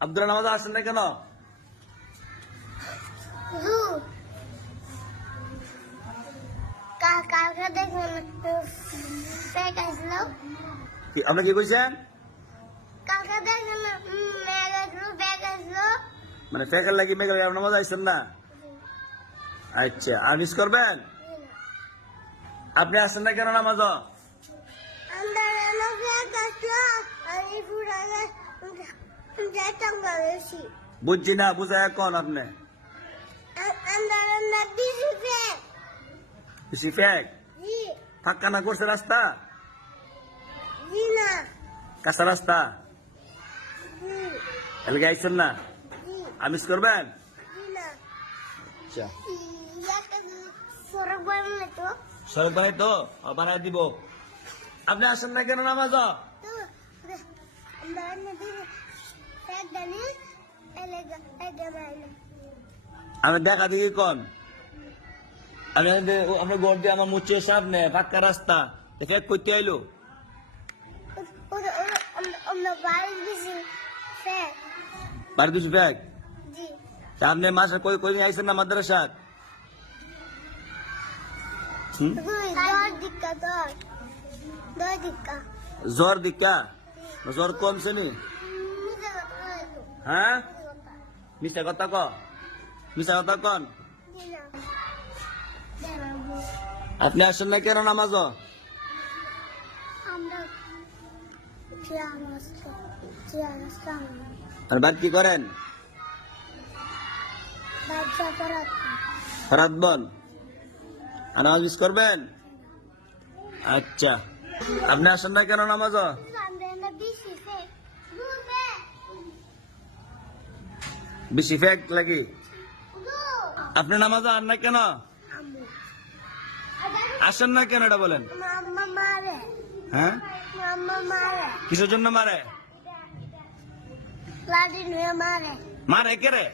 আব্দুল্লাহ নামাজ আসেন না কেন? আপনি কি কইছেন? মানে ফেঁকার লাগি মেঘাল নামাজ আসছেন না? আচ্ছা আর মিস করবেন? আপনি আসেন না কেন নামাজ আন্দার বুঝছি না বুঝায় এখন আপনি? ফেক না করছে রাস্তা? কাঁচা রাস্তা? এলাকায় আইসেন না? জি। করবেন? আচ্ছা। সড়ক বানাই তো? ও, দিব। আপনি আসেন না কেন নামাজ? আমি দেখা দেখি কোন আমি আমরা গড় দিয়ে আমার মুচ্ছে সামনে পাক্কা রাস্তা দেখে করতে আইলো। ওরা ওরা আমরা বাড়ি দিছি ফেক বাড়ি দুশো ব্যাগ? জি তা আপনি মাসে কই কই আইসেন না মাদ্রাসা? হুম? দুই দশ দিক্কা দশ দশ দিক্কা জ্বর দিকা? জ্বর কমছে নি মিজে কথা হইল হ্যাঁ? মিস্টার কথা ক। মিস্টার কথা কন। আপনি আসেন না কেন নামাজ? আর বাদ কি করেন? ফরাত বল। আর নামাজ মিস করবেন? আচ্ছা। আপনি আসেন না কেন নামাজ আমরা না বেশি ফেক দূর ফেক বেশি ফ্যাক লাগি দূর আপনি নামাজ আর না কেন আসেন না কেন এটা বলেন? হ্যাঁ? কিসের জন্য মারে? মারে। কে রে?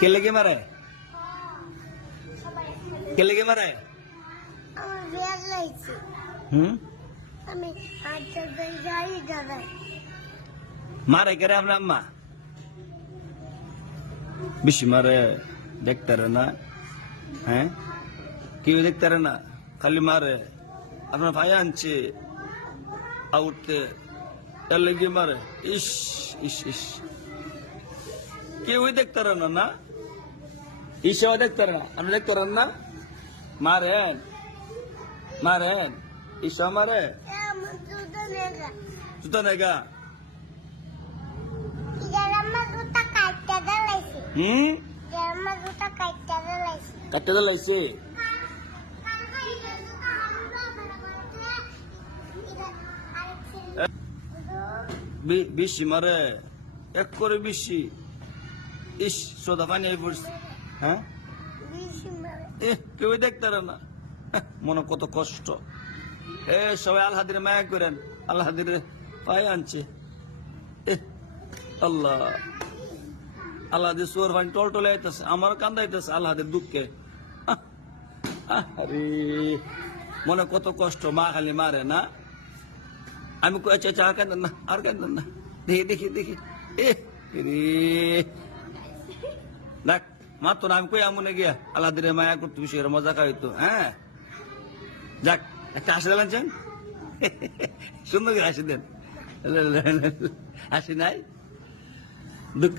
কে লেগে মারে? কে লেগে মারে? হুম? আচ্ছা মারে কে রে আপনার আম্মা? মারে দেখতে রে না হ্যাঁ? কেউ দেখতে রে না খালি মারে আপনার ভাই আনছে আউটতে এর লেগে মারে ইস ইস ইস। কেউই দেখতে রে না না? ইসেও দেখতে রে না আপনি দেখতে রেন না? মারেন মারেন ইসা মারে। জুতা নেগা ইয়ার আমার দুটো কাটতে দালাইছি হুম? কাটতে দালাইছি কাটতে বি- বেশি মারে। এক করে বেশি ইস, সোদা পানি পড়ছে। হ্যাঁ? এ কেউ দেখতে না। মনে কত কষ্ট। এ, সবাই আল্লাহাদির মায়া করেন। আল্লাহাদির পায়ে আনছে। এ আল্লাহ। আল্লাহ দিয়ে পানি টল টলে আইতেছে আমার কান্দাইতেছে আল্লাহাদের দুঃখে। আরে মনে কত কষ্ট, মা খালি মারে না? আমি আচ্ছা আচ্ছা আর কান্দেন না, আর কান্দেন না। দেখি দেখি দেখি। এ দেখ, মা তো আমি কই আমনে গিয়া? আল্লাহ দিলে মায়া করতে বিষয়ের মজা খাইতো হ্যাঁ? যাক, একটা হাসি দিলেন সুন্দর করে হাসি দেন। হাসি নাই? দুঃখ